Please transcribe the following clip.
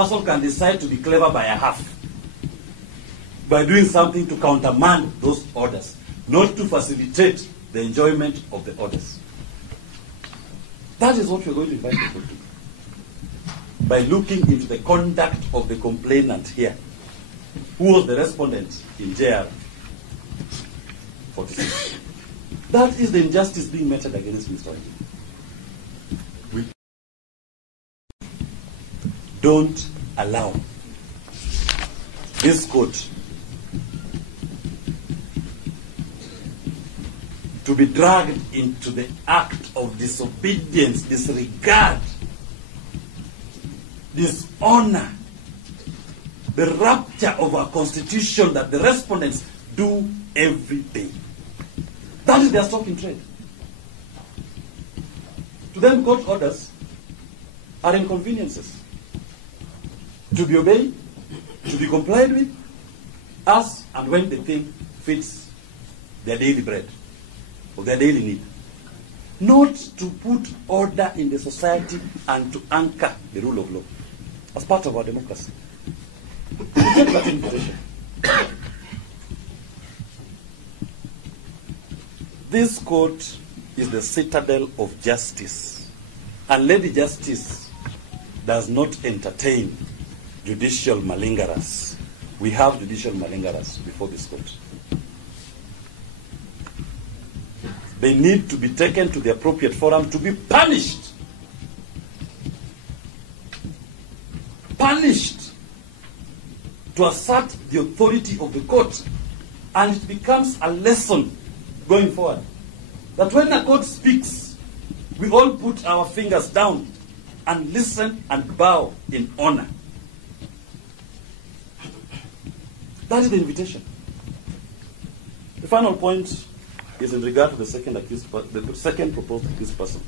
person can decide to be clever by a half, by doing something to countermand those orders, not to facilitate the enjoyment of the orders. That is what we're going to invite people to, by looking into the conduct of the complainant here, who was the respondent in JR 46. That is the injustice being meted against Mr. Wajir. We don't allow this court to be dragged into the act of disobedience, disregard, dishonor, the rupture of our constitution that the respondents do every day. That is their stock in trade. To them, court orders are inconveniences to be obeyed, to be complied with, as and when the thing fits their daily bread or their daily need. Not to put order in the society and to anchor the rule of law as part of our democracy. We take that invitation. This court is the citadel of justice, and Lady Justice does not entertain judicial malingerers. We have judicial malingerers before this court. They need to be taken to the appropriate forum to be punished. Punished to assert the authority of the court. And it becomes a lesson going forward, that when a court speaks, we all put our fingers down and listen and bow in honor. That is the invitation. The final point is in regard to the second proposed accused person.